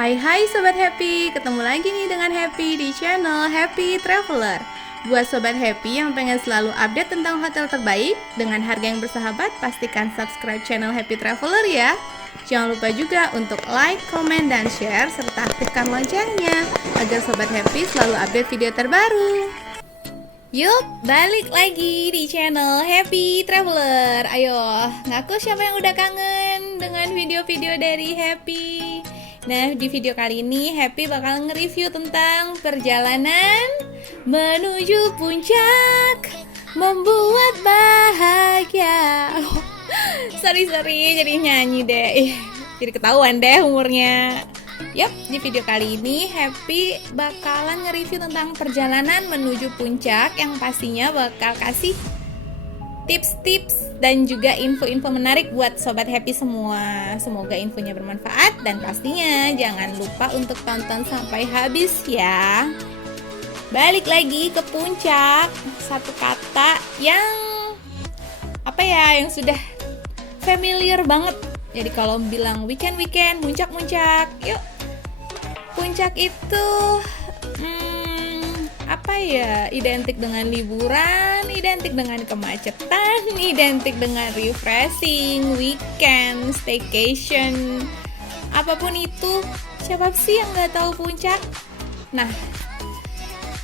Hai Sobat Happy, ketemu lagi nih dengan Happy di channel Happy Traveler. Buat Sobat Happy yang pengen selalu update tentang hotel terbaik dengan harga yang bersahabat, pastikan subscribe channel Happy Traveler ya. Jangan lupa juga untuk like, comment, dan share, serta aktifkan loncengnya agar Sobat Happy selalu update video terbaru. Yup, balik lagi di channel Happy Traveler. Ayo, ngaku siapa yang udah kangen dengan video-video dari Happy. Nah, di video kali ini Happy bakal nge-review tentang perjalanan menuju puncak membuat bahagia. Sorry, jadi nyanyi deh. Jadi ketahuan deh umurnya. Yap, di video kali ini Happy bakalan nge-review tentang perjalanan menuju puncak yang pastinya bakal kasih tips-tips dan juga info-info menarik buat Sobat Happy semua. Semoga infonya bermanfaat dan pastinya jangan lupa untuk tonton sampai habis ya. Balik lagi ke puncak, satu kata yang yang sudah familiar banget. Jadi kalau bilang weekend, muncak, yuk. Puncak itu identik dengan liburan, identik dengan kemacetan, identik dengan refreshing, weekend, staycation, apapun itu. Siapa sih yang nggak tahu puncak? Nah,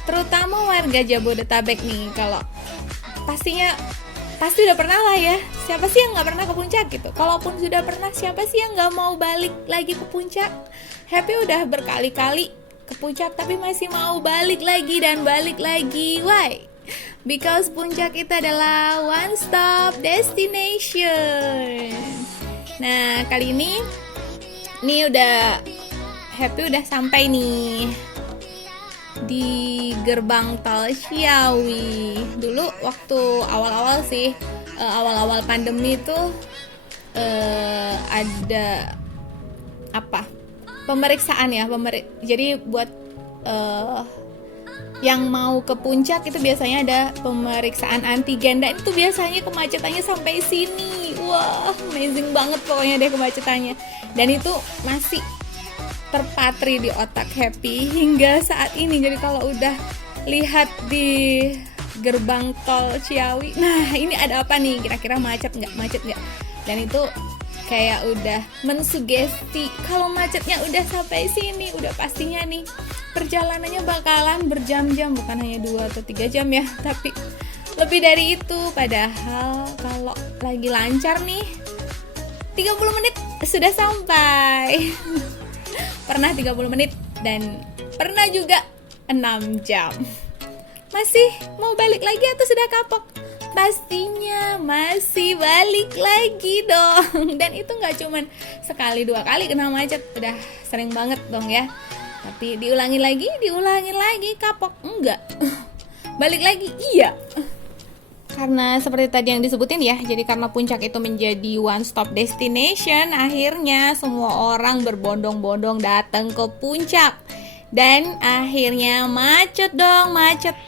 terutama warga Jabodetabek nih, kalau pasti udah pernah lah ya. Siapa sih yang nggak pernah ke puncak gitu? Kalaupun sudah pernah, siapa sih yang nggak mau balik lagi ke puncak? Happy udah berkali-kali ke puncak tapi masih mau balik lagi dan balik lagi. Why? Because puncak itu adalah one stop destination. Nah, kali ini udah Happy udah sampai nih di gerbang tol Ciawi. Dulu waktu awal-awal pandemi itu ada pemeriksaan ya, jadi buat yang mau ke puncak itu biasanya ada pemeriksaan antigen, dan itu biasanya kemacetannya sampai sini. Wah, amazing banget pokoknya deh kemacetannya. Dan itu masih terpatri di otak Happy hingga saat ini. Jadi kalau udah lihat di gerbang tol Ciawi, nah ini ada apa nih, kira-kira macet nggak? Dan itu kayak udah mensugesti kalau macetnya udah sampai sini, udah pastinya nih perjalanannya bakalan berjam-jam, bukan hanya 2 atau 3 jam ya, tapi lebih dari itu. Padahal kalau lagi lancar nih 30 menit sudah sampai. Pernah 30 menit dan pernah juga 6 jam. Masih mau balik lagi atau sudah kapok? Pastinya masih balik lagi dong. Dan itu gak cuman sekali 2 kali kena macet, udah sering banget dong ya. Tapi diulangi lagi, kapok? Enggak. Balik lagi? Iya. Karena seperti tadi yang disebutin ya, jadi karena puncak itu menjadi one stop destination, akhirnya semua orang berbondong-bondong datang ke puncak. Dan akhirnya macet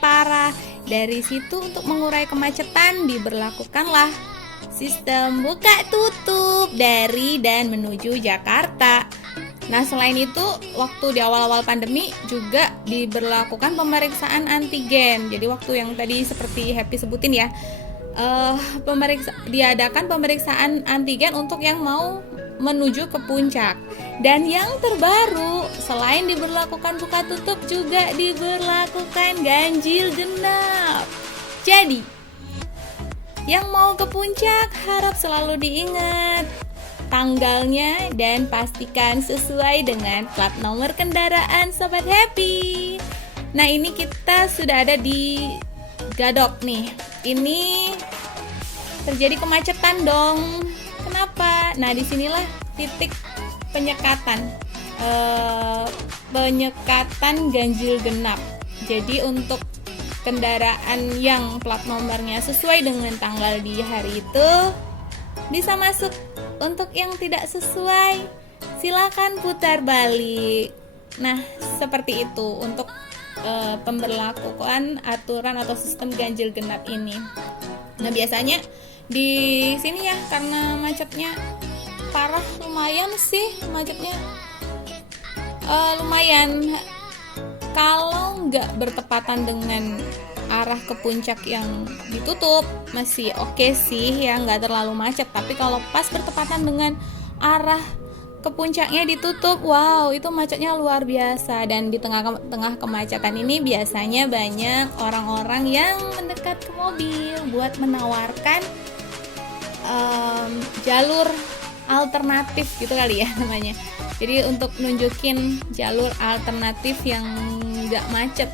parah. Dari situ untuk mengurai kemacetan diberlakukanlah sistem buka tutup dari dan menuju Jakarta. Nah, selain itu waktu di awal-awal pandemi juga diberlakukan pemeriksaan antigen. Jadi waktu yang tadi seperti Happy sebutin ya, diadakan pemeriksaan antigen untuk yang mau menuju ke puncak. Dan yang terbaru, selain diberlakukan buka tutup, juga diberlakukan ganjil genap. Jadi, yang mau ke puncak harap selalu diingat tanggalnya dan pastikan sesuai dengan plat nomor kendaraan Sobat Happy. Nah, ini kita sudah ada di Gadok nih. Ini terjadi kemacetan dong. Kenapa? Nah, disinilah titik penyekatan ganjil genap. Jadi untuk kendaraan yang plat nomornya sesuai dengan tanggal di hari itu bisa masuk. Untuk yang tidak sesuai, silakan putar balik. Nah, seperti itu untuk pemberlakuan aturan atau sistem ganjil genap ini. Nah, biasanya di sini ya, karena macetnya parah, lumayan sih macetnya. lumayan. Kalau nggak bertepatan dengan arah ke puncak yang ditutup masih oke sih ya, nggak terlalu macet. Tapi kalau pas bertepatan dengan arah ke puncaknya ditutup, wow itu macetnya luar biasa. Dan di tengah kemacetan ini biasanya banyak orang-orang yang mendekat ke mobil buat menawarkan jalur alternatif gitu kali ya namanya. Jadi untuk nunjukin jalur alternatif yang nggak macet.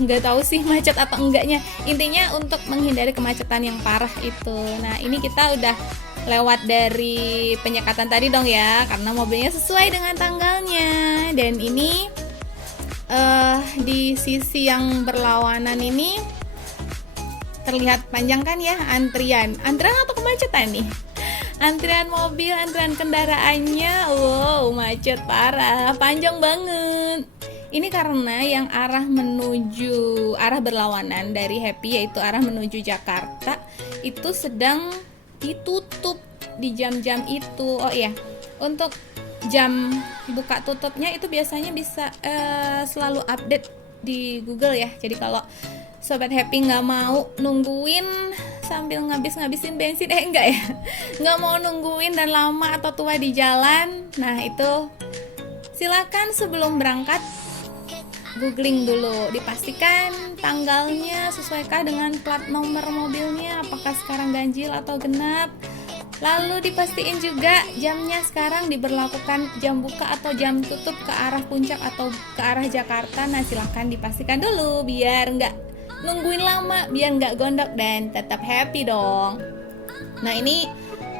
Nggak tahu sih macet atau enggaknya. Intinya untuk menghindari kemacetan yang parah itu. Nah ini kita udah lewat dari penyekatan tadi dong ya, karena mobilnya sesuai dengan tanggalnya. Dan ini di sisi yang berlawanan ini terlihat panjang kan ya, antrian atau kemacetan nih. Antrian mobil, antrian kendaraannya, wow macet parah, panjang banget. Ini karena yang arah berlawanan dari Happy, yaitu arah menuju Jakarta, itu sedang ditutup di jam-jam itu. Oh iya, untuk jam buka tutupnya itu biasanya bisa selalu update di Google ya. Jadi kalau Sobat Happy nggak mau nungguin sambil ngabisin bensin, nggak mau nungguin dan lama atau tua di jalan, nah itu silakan sebelum berangkat googling dulu, dipastikan tanggalnya sesuaikah dengan plat nomor mobilnya, apakah sekarang ganjil atau genap. Lalu dipastiin juga jamnya sekarang diberlakukan jam buka atau jam tutup ke arah puncak atau ke arah Jakarta. Nah silahkan dipastikan dulu biar nggak nungguin lama, biar nggak gondok dan tetap happy dong. Nah ini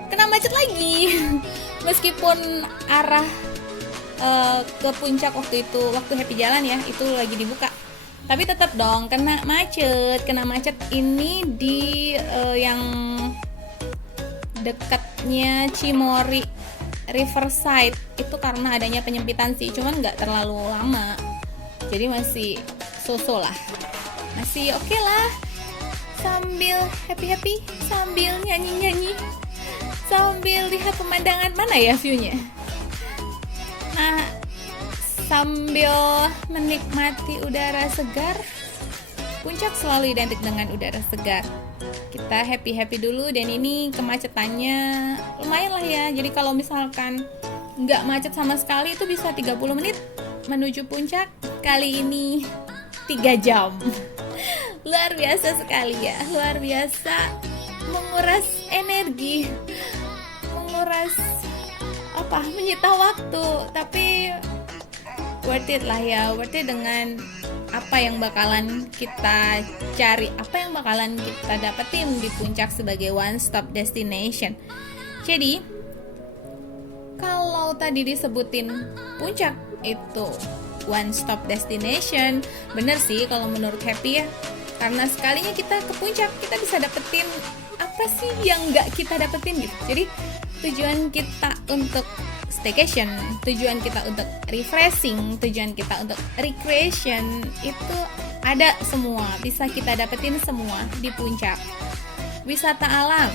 kena macet lagi meskipun arah ke puncak waktu Happy jalan ya, itu lagi dibuka, tapi tetap dong kena macet ini di yang dekatnya Cimory Riverside itu karena adanya penyempitan sih, cuman nggak terlalu lama, jadi masih so-so lah, masih oke lah, sambil happy sambil nyanyi sambil lihat pemandangan. Mana ya viewnya. Nah, sambil menikmati udara segar, puncak selalu identik dengan udara segar. Kita happy dulu, dan ini kemacetannya lumayan lah ya. Jadi kalau misalkan nggak macet sama sekali itu bisa 30 menit menuju puncak. Kali ini 3 jam. Luar biasa sekali ya, luar biasa, menguras energi, menyita waktu, tapi worth it lah ya, worth it dengan apa yang bakalan kita cari, apa yang bakalan kita dapetin di puncak sebagai one stop destination. Jadi kalau tadi disebutin puncak itu one stop destination, bener sih kalau menurut Happy ya, karena sekalinya kita ke puncak kita bisa dapetin apa sih yang nggak kita dapetin gitu. Jadi tujuan kita untuk staycation, tujuan kita untuk refreshing, tujuan kita untuk recreation itu ada semua, bisa kita dapetin semua di puncak. Wisata alam,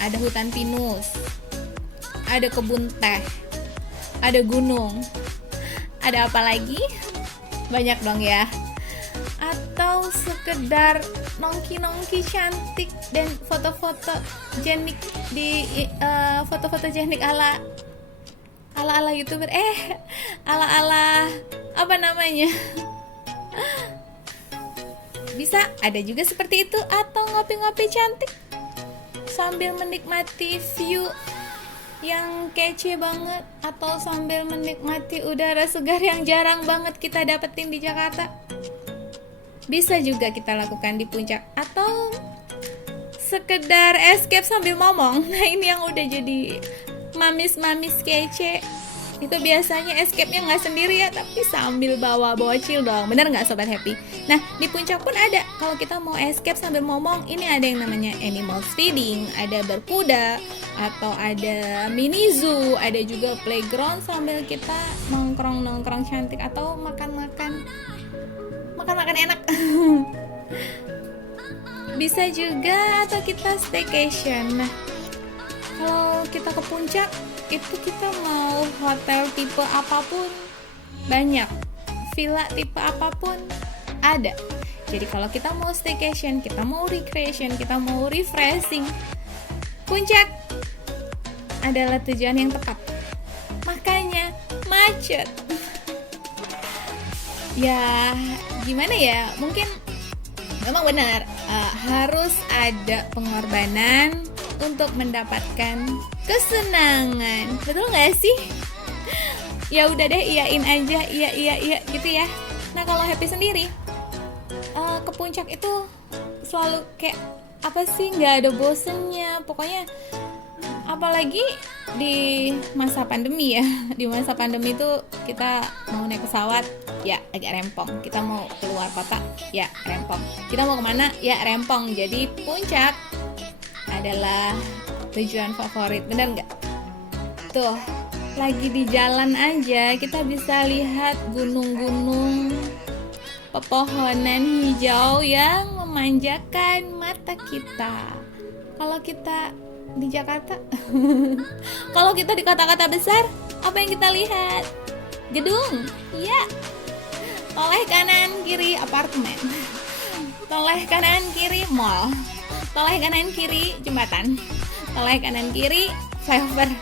ada hutan pinus, ada kebun teh, ada gunung, ada apa lagi? Banyak dong ya. Atau sekedar nongki cantik dan foto-foto jenik di foto-foto jenik ala YouTuber, ala apa namanya, bisa ada juga seperti itu. Atau ngopi-ngopi cantik sambil menikmati view yang kece banget, atau sambil menikmati udara segar yang jarang banget kita dapetin di Jakarta, bisa juga kita lakukan di puncak. Atau sekedar escape sambil ngomong. Nah ini yang udah jadi mamis kece, itu biasanya escape-nya nggak sendiri ya, tapi sambil bawa bocil dong. Bener nggak Sobat Happy? Nah di puncak pun ada, kalau kita mau escape sambil ngomong, ini ada yang namanya animal feeding, ada berkuda, atau ada mini zoo, ada juga playground sambil kita nongkrong cantik, atau makan enak. Bisa juga, atau kita staycation. Nah kalau kita ke puncak itu kita mau hotel tipe apapun banyak, villa tipe apapun ada. Jadi kalau kita mau staycation, kita mau recreation, kita mau refreshing, Puncak adalah tujuan yang tepat. Makanya macet. Ya gimana ya, mungkin memang benar harus ada pengorbanan untuk mendapatkan kesenangan. Betul gak sih? Ya udah deh, iyain aja, iya gitu ya. Nah kalau Happy sendiri ke puncak itu selalu kayak apa sih, nggak ada bosennya pokoknya. Apalagi di masa pandemi ya, di masa pandemi itu kita mau naik pesawat ya agak rempong, kita mau keluar kota ya rempong, kita mau kemana ya rempong. Jadi puncak adalah tujuan favorit, bener nggak? Tuh lagi di jalan aja kita bisa lihat gunung-gunung, pepohonan hijau yang memanjakan mata kita. Kalau kita di Jakarta kalau kita di kota-kota besar, apa yang kita lihat? Gedung, iya. Toleh kanan kiri apartemen, toleh kanan kiri mall, toleh kanan kiri jembatan, toleh kanan kiri flyover,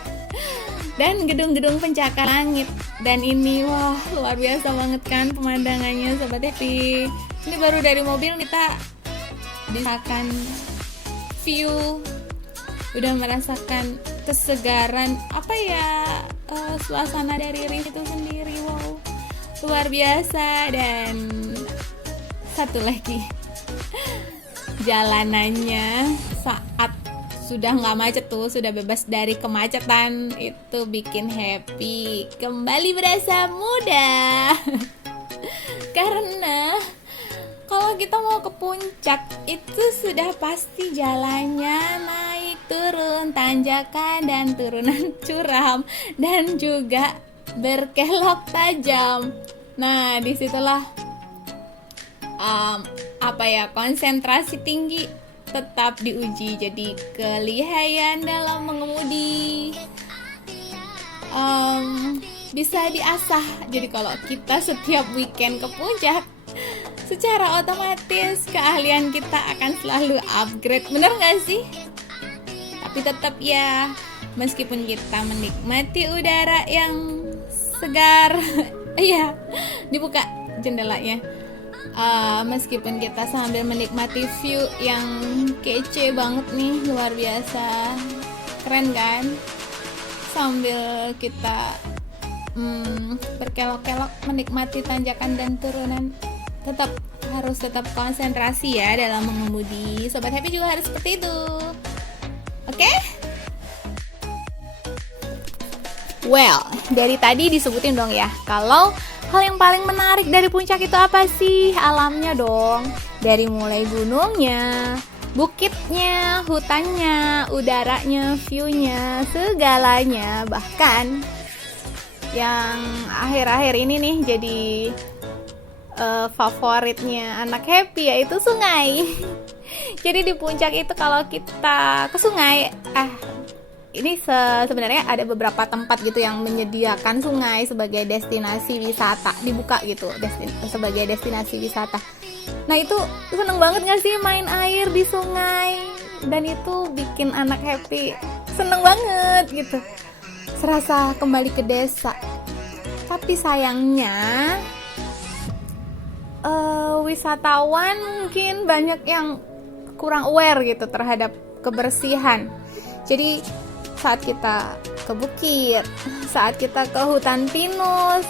dan gedung-gedung pencakar langit. Dan ini wah luar biasa banget kan pemandangannya Sobat Happy. Ini baru dari mobil kita merasakan view, udah merasakan kesegaran apa ya, suasana dari reef itu sendiri. Wow luar biasa. Dan satu lagi, jalanannya saat sudah nggak macet tuh, sudah bebas dari kemacetan, itu bikin happy, kembali berasa muda. Karena kalau kita mau ke puncak itu sudah pasti jalannya naik turun, tanjakan dan turunan curam, dan juga berkelok tajam. Nah disitulah konsentrasi tinggi tetap diuji. Jadi kelihayan dalam mengemudi bisa diasah. Jadi kalau kita setiap weekend ke puncak, secara otomatis keahlian kita akan selalu upgrade, bener gak sih? Tapi tetap ya, meskipun kita menikmati udara yang segar iya, dibuka jendelanya, meskipun kita sambil menikmati view yang kece banget nih, luar biasa keren kan, sambil kita berkelok-kelok menikmati tanjakan dan turunan, harus tetap konsentrasi ya dalam mengemudi. Sobat Happy juga harus seperti itu. Oke? Well, dari tadi disebutin dong ya, kalau hal yang paling menarik dari puncak itu apa sih? Alamnya dong. Dari mulai gunungnya, bukitnya, hutannya, udaranya, view-nya, segalanya. Bahkan yang akhir-akhir ini nih jadi favoritnya anak Happy, yaitu sungai. Jadi di puncak itu kalau kita ke sungai, ini sebenarnya ada beberapa tempat gitu yang menyediakan sungai sebagai destinasi wisata, dibuka gitu sebagai destinasi wisata. Nah itu seneng banget gak sih main air di sungai? Dan itu bikin anak Happy seneng banget gitu, serasa kembali ke desa. Tapi sayangnya wisatawan mungkin banyak yang kurang aware gitu terhadap kebersihan. Jadi saat kita ke bukit, saat kita ke hutan pinus,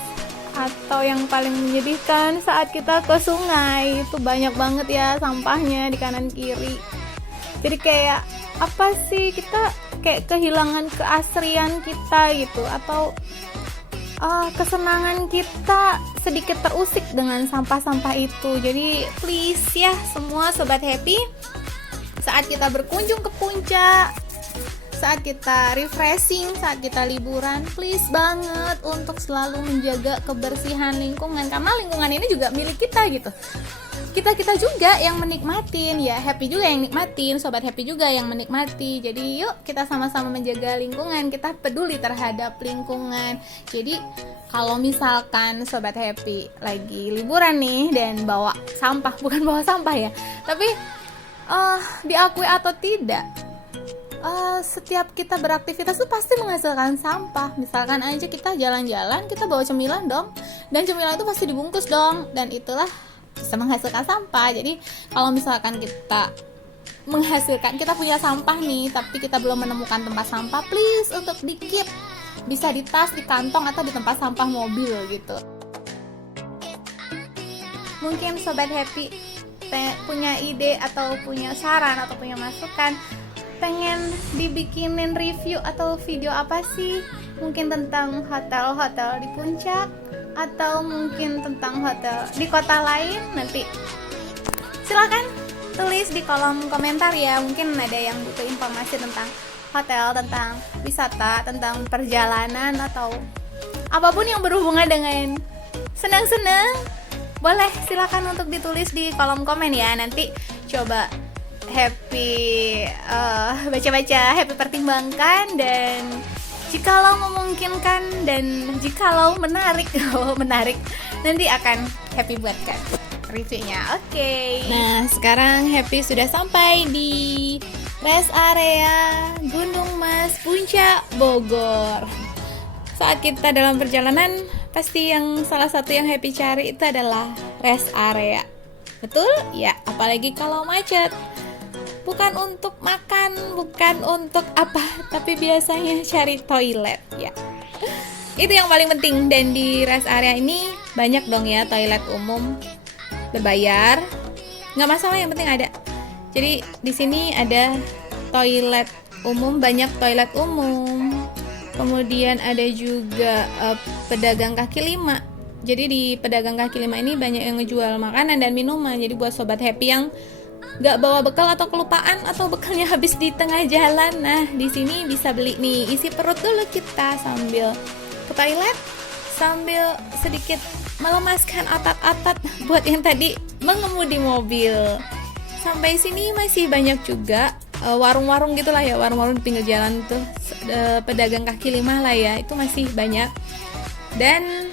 atau yang paling menyedihkan saat kita ke sungai, itu banyak banget ya sampahnya di kanan kiri. Jadi kayak apa sih, kita kayak kehilangan keasrian kita gitu, atau kesenangan kita sedikit terusik dengan sampah-sampah itu. Jadi please ya semua Sobat Happy, saat kita berkunjung ke puncak, saat kita refreshing, saat kita liburan, please banget untuk selalu menjaga kebersihan lingkungan, karena lingkungan ini juga milik kita gitu. Kita juga yang menikmatin, ya Happy juga yang nikmatin, Sobat Happy juga yang menikmati. Jadi yuk kita sama-sama menjaga lingkungan, kita peduli terhadap lingkungan. Jadi kalau misalkan Sobat Happy lagi liburan nih dan bawa sampah, bukan bawa sampah ya, tapi diakui atau tidak, setiap kita beraktivitas tuh pasti menghasilkan sampah. Misalkan aja kita jalan-jalan, kita bawa cemilan dong, dan cemilan itu pasti dibungkus dong, dan itulah bisa menghasilkan sampah. Jadi kalau misalkan kita punya sampah nih, tapi kita belum menemukan tempat sampah, please untuk di-keep, bisa di tas, di kantong, atau di tempat sampah mobil gitu. Mungkin Sobat Happy punya ide atau punya saran atau punya masukan, pengen dibikinin review atau video apa sih? Mungkin tentang hotel-hotel di Puncak, atau mungkin tentang hotel di kota lain, nanti silakan tulis di kolom komentar ya. Mungkin ada yang butuh informasi tentang hotel, tentang wisata, tentang perjalanan, atau apapun yang berhubungan dengan senang-senang, boleh silakan untuk ditulis di kolom komen ya. Nanti coba Happy baca-baca, Happy pertimbangkan, dan jikalau memungkinkan dan jikalau menarik, nanti akan Happy buatkan reviewnya. Oke. Nah, sekarang Happy sudah sampai di rest area Gunung Mas, Puncak, Bogor. Saat kita dalam perjalanan, pasti yang salah satu yang Happy cari itu adalah rest area. Betul? Ya, apalagi kalau macet. Bukan untuk makan, bukan untuk apa, tapi biasanya cari toilet ya. Itu yang paling penting. Dan di rest area ini banyak dong ya toilet umum berbayar. Nggak masalah, yang penting ada. Jadi di sini ada toilet umum, banyak toilet umum. Kemudian ada juga pedagang kaki lima. Jadi di pedagang kaki lima ini banyak yang ngejual makanan dan minuman. Jadi buat Sobat Happy yang nggak bawa bekal atau kelupaan atau bekalnya habis di tengah jalan, nah di sini bisa beli nih, isi perut dulu kita sambil ke toilet, sambil sedikit melemaskan otot-otot buat yang tadi mengemudi mobil. Sampai sini masih banyak juga warung-warung gitulah ya, warung-warung di pinggir jalan tuh, pedagang kaki lima lah ya, itu masih banyak. Dan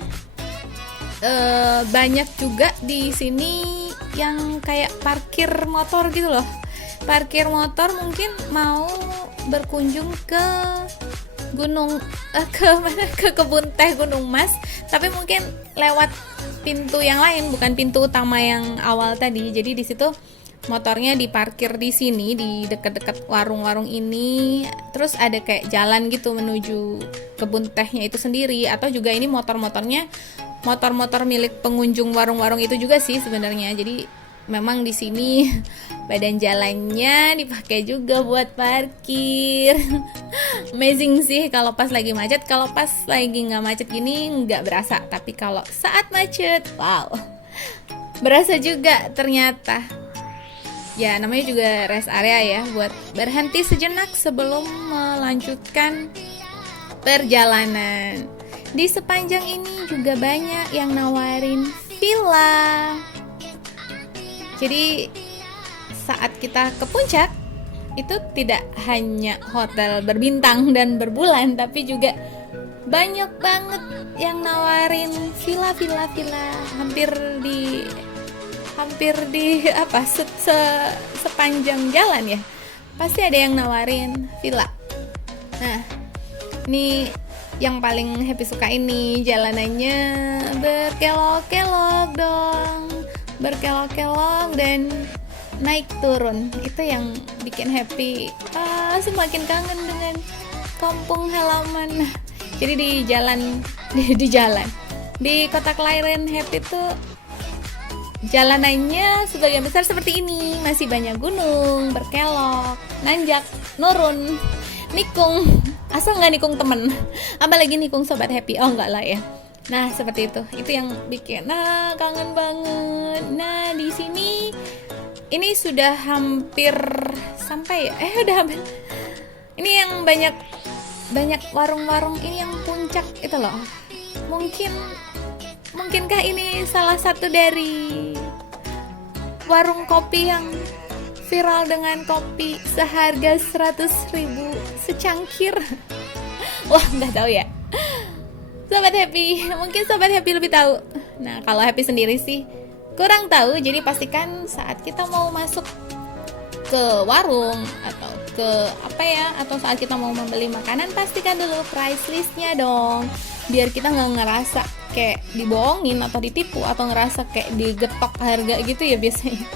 banyak juga di sini yang kayak parkir motor gitu loh. Parkir motor mungkin mau berkunjung ke gunung ke kebun teh Gunung Mas, tapi mungkin lewat pintu yang lain, bukan pintu utama yang awal tadi. Jadi di situ motornya diparkir di sini, di dekat-dekat warung-warung ini. Terus ada kayak jalan gitu menuju kebun tehnya itu sendiri, atau juga ini motor-motornya motor-motor milik pengunjung warung-warung itu juga sih sebenarnya. Jadi memang di sini badan jalannya dipakai juga buat parkir. Amazing sih kalau pas lagi macet. Kalau pas lagi nggak macet gini nggak berasa, tapi kalau saat macet, wow, berasa juga ternyata. Ya namanya juga rest area ya, buat berhenti sejenak sebelum melanjutkan perjalanan. Di sepanjang ini juga banyak yang nawarin villa. Jadi saat kita ke puncak itu tidak hanya hotel berbintang dan berbulan, tapi juga banyak banget yang nawarin villa hampir di apa sepanjang jalan ya. Pasti ada yang nawarin villa. Nah, ini yang paling Happy suka ini, jalanannya berkelok-kelok dong, berkelok-kelok dan naik turun. Itu yang bikin Happy semakin kangen dengan kampung halaman. Jadi di jalan di kota kelahiran Happy tuh jalanannya sebagian besar seperti ini, masih banyak gunung, berkelok, nanjak, nurun, nikung, asal nggak nikung temen, apalagi nikung Sobat Happy, oh enggak lah ya. Nah seperti itu yang bikin kangen banget. Nah di sini ini sudah hampir sampai ya, udah hampir Ini yang banyak warung-warung ini yang puncak itu loh. Mungkinkah ini salah satu dari warung kopi yang viral dengan kopi seharga 100.000 secangkir? Wah, nggak tahu ya. Sobat Happy, mungkin Sobat Happy lebih tahu. Nah, kalau Happy sendiri sih kurang tahu. Jadi pastikan saat kita mau masuk ke warung atau ke atau saat kita mau membeli makanan, pastikan dulu price listnya dong, biar kita nggak ngerasa kayak dibohongin atau ditipu atau ngerasa kayak digetok harga gitu ya biasanya.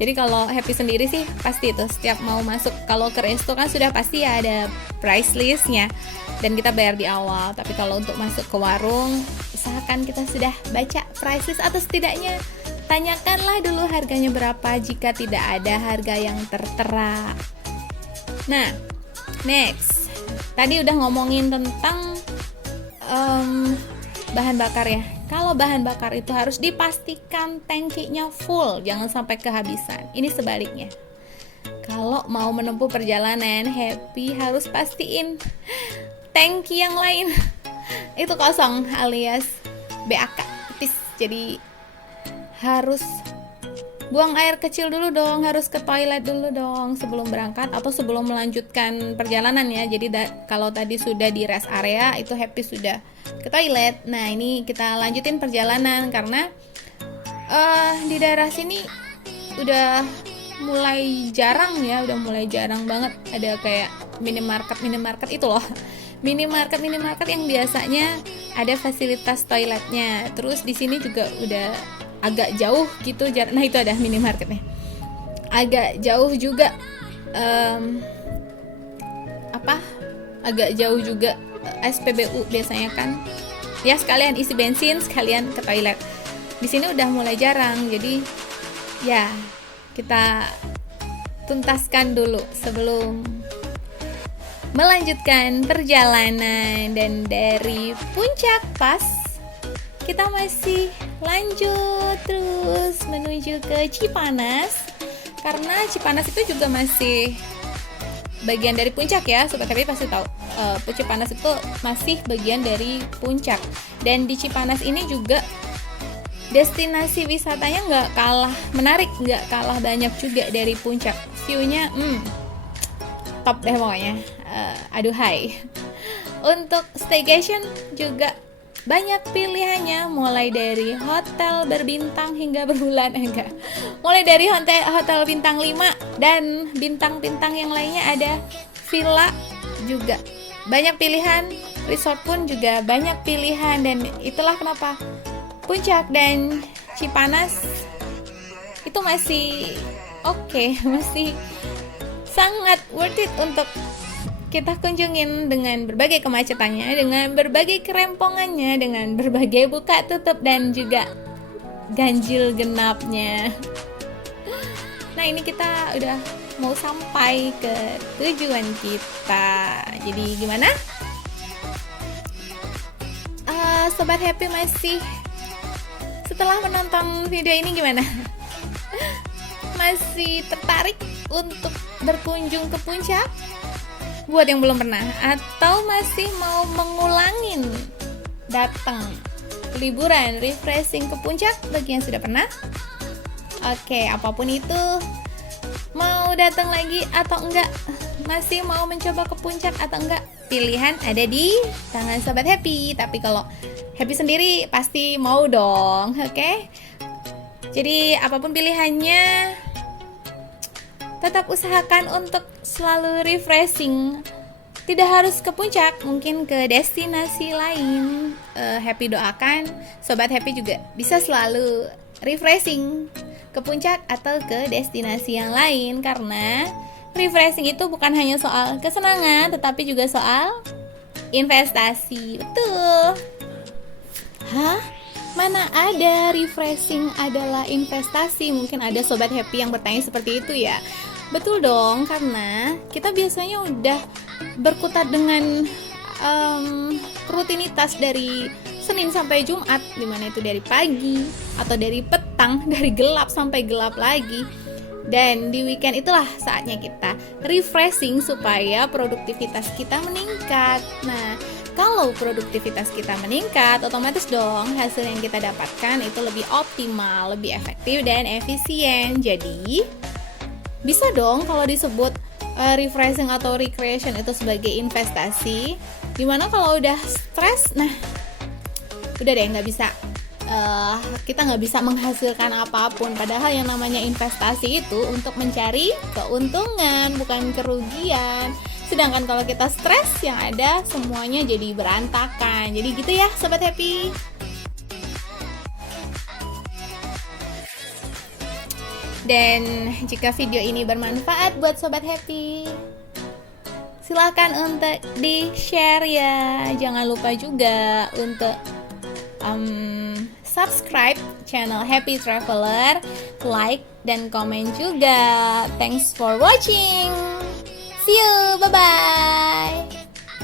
Jadi kalau Happy sendiri sih pasti itu setiap mau masuk, kalau ke resto kan sudah pasti ya ada price listnya dan kita bayar di awal. Tapi kalau untuk masuk ke warung, usahakan kita sudah baca price list atau setidaknya tanyakanlah dulu harganya berapa jika tidak ada harga yang tertera. Nah, next. Tadi udah ngomongin tentang bahan bakar ya. Kalau bahan bakar itu harus dipastikan tangkinya full, jangan sampai kehabisan. Ini sebaliknya. Kalau mau menempuh perjalanan, Happy harus pastiin tangki yang lain itu kosong alias BAK tipis. Jadi harus buang air kecil dulu dong, harus ke toilet dulu dong sebelum berangkat atau sebelum melanjutkan perjalanan ya. Jadi kalau tadi sudah di rest area itu Happy sudah ke toilet. Nah, ini kita lanjutin perjalanan karena di daerah sini udah mulai jarang banget ada kayak minimarket itu loh. Minimarket yang biasanya ada fasilitas toiletnya. Terus di sini juga udah agak jauh gitu. Nah, itu ada minimarketnya. Agak jauh juga agak jauh juga SPBU biasanya kan. Ya sekalian isi bensin, sekalian ke toilet. Di sini udah mulai jarang. Jadi ya kita tuntaskan dulu sebelum melanjutkan perjalanan. Dan dari Puncak Pas kita masih lanjut terus menuju ke Cipanas, karena Cipanas itu juga masih bagian dari puncak ya. Sobat Happy pasti tahu Cipanas itu masih bagian dari puncak. Dan di Cipanas ini juga destinasi wisatanya nggak kalah menarik, nggak kalah banyak juga dari puncak. View-nya top deh pokoknya. Aduhai. Untuk staycation juga banyak pilihannya, mulai dari hotel berbintang hingga berbulan, mulai dari hotel bintang 5 dan bintang-bintang yang lainnya, ada villa juga banyak pilihan, resort pun juga banyak pilihan. Dan itulah kenapa Puncak dan Cipanas itu masih masih sangat worth it untuk kita kunjungin, dengan berbagai kemacetannya, dengan berbagai kerempongannya, dengan berbagai buka tutup dan juga ganjil genapnya. Nah, ini kita udah mau sampai ke tujuan kita. Jadi gimana? Sobat Happy masih setelah menonton video ini gimana? Masih tertarik untuk berkunjung ke puncak? Buat yang belum pernah, atau masih mau mengulangin datang liburan refreshing ke puncak bagi yang sudah pernah? Oke, apapun itu, mau datang lagi atau enggak, masih mau mencoba ke puncak atau enggak, pilihan ada di tangan Sobat Happy. Tapi kalau Happy sendiri pasti mau dong, oke? Jadi apapun pilihannya, tetap usahakan untuk selalu refreshing. Tidak harus ke puncak, mungkin ke destinasi lain. Happy doakan Sobat Happy juga bisa selalu refreshing ke puncak atau ke destinasi yang lain, karena refreshing itu bukan hanya soal kesenangan, tetapi juga soal investasi. Betul. Hah? Mana ada refreshing adalah investasi? Mungkin ada Sobat Happy yang bertanya seperti itu ya. Betul dong, karena kita biasanya udah berkutat dengan rutinitas dari Senin sampai Jumat, dimana itu dari pagi atau dari petang, dari gelap sampai gelap lagi. Dan di weekend itulah saatnya kita refreshing supaya produktivitas kita meningkat. Nah, kalau produktivitas kita meningkat, otomatis dong hasil yang kita dapatkan itu lebih optimal, lebih efektif dan efisien. Jadi, bisa dong kalau disebut refreshing atau recreation itu sebagai investasi. Dimana kalau udah stres, nah udah deh kita nggak bisa menghasilkan apapun. Padahal yang namanya investasi itu untuk mencari keuntungan, bukan kerugian. Sedangkan kalau kita stres, yang ada semuanya jadi berantakan. Jadi gitu ya Sobat Happy. Dan jika video ini bermanfaat buat Sobat Happy, silahkan untuk di-share ya. Jangan lupa juga untuk subscribe channel Happy Traveler, like dan komen juga. Thanks for watching. See you, bye-bye.